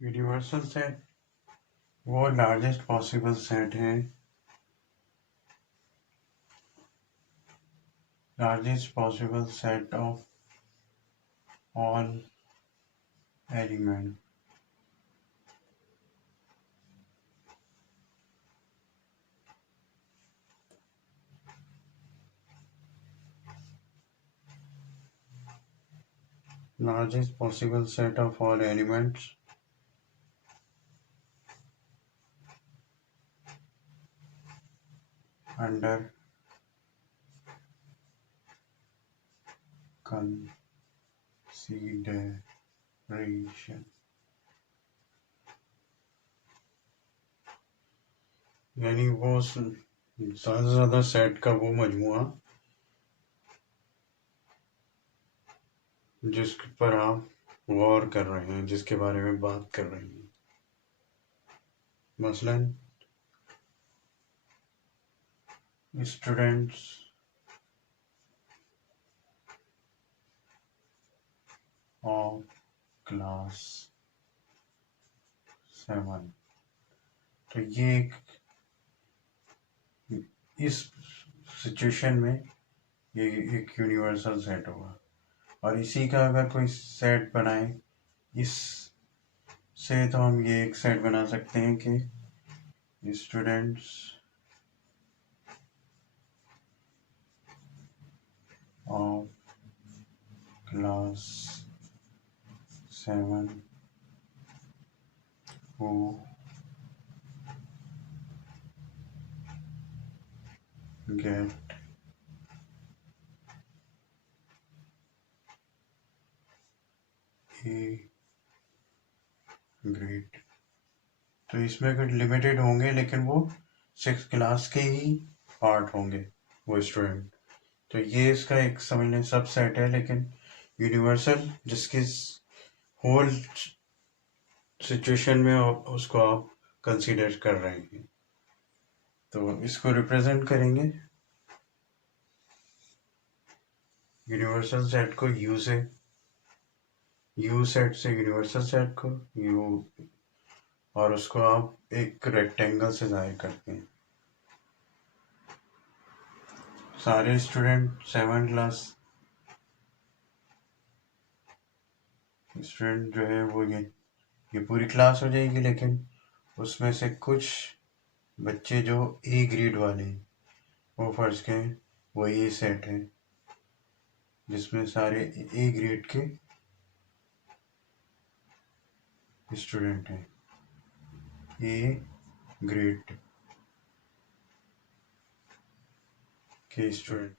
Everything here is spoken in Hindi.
यूनिवर्सल सेट वो लार्जेस्ट पॉसिबल सेट है, largest possible set of all elements. Largest possible set of all elements under consideration. यानी वो ज़्यादा से ज़्यादा सेट का वो मजमुआ जिसके पर आप गौर कर रहे हैं, जिसके बारे में बात कर रहे हैं। मसलन स्टूडेंट्स ऑफ क्लास 7, तो ये इस सिचुएशन में ये एक यूनिवर्सल सेट होगा। और इसी का अगर कोई सेट बनाए इस से, तो हम ये एक सेट बना सकते हैं कि students of class 7 who get A grade. तो इसमें कुछ लिमिटेड होंगे, लेकिन वो 6 क्लास के ही पार्ट होंगे वो स्टूडेंट। तो ये इसका एक समझ लें सब सेट है, लेकिन यूनिवर्सल जिसकी होल सिचुएशन में उसको आप कंसीडर कर रहे हैं। तो इसको रिप्रेजेंट करेंगे यूनिवर्सल सेट को यू से, यू सेट से यूनिवर्सल सेट को यू, और उसको आप एक रेक्टेंगल से जाहिर करते हैं। सारे स्टूडेंट 7 क्लास स्टूडेंट जो है वो ये पूरी क्लास हो जाएगी, लेकिन उसमें से कुछ बच्चे जो ए ग्रेड वाले हैं वो फर्ज के वो ये सेट है जिसमें सारे ए ग्रेड के स्टूडेंट हैं, ए ग्रेड के स्टूडेंट।